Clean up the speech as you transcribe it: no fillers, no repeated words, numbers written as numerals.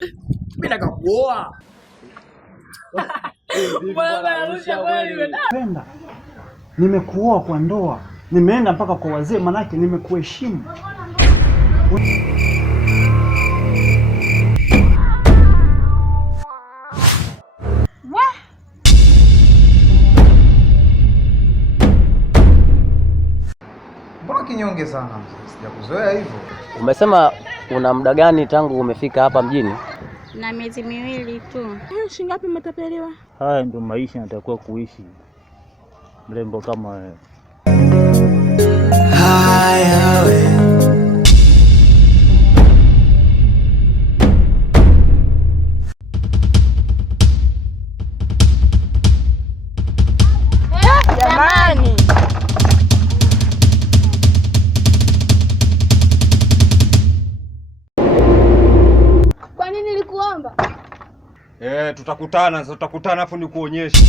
Mimi nataka kuoa. Penda. Nimekuoa kwa ndoa. Nimeenda mpaka kwa wazee manake nimekuheshimu. Mbona kinyonge sana mzee? Sijakuzoea hivyo. Umesema una muda gani tangu umefika hapa mjini? Na miezi miwili tu. Shilingi ngapi umetapeliwa? Haya ndio maisha natakiwa kuishi, mrembo kama wewe. Haya wewe. Jamani. Kwa nini nilikuomba? Tutakutana afu nikuonyeshe.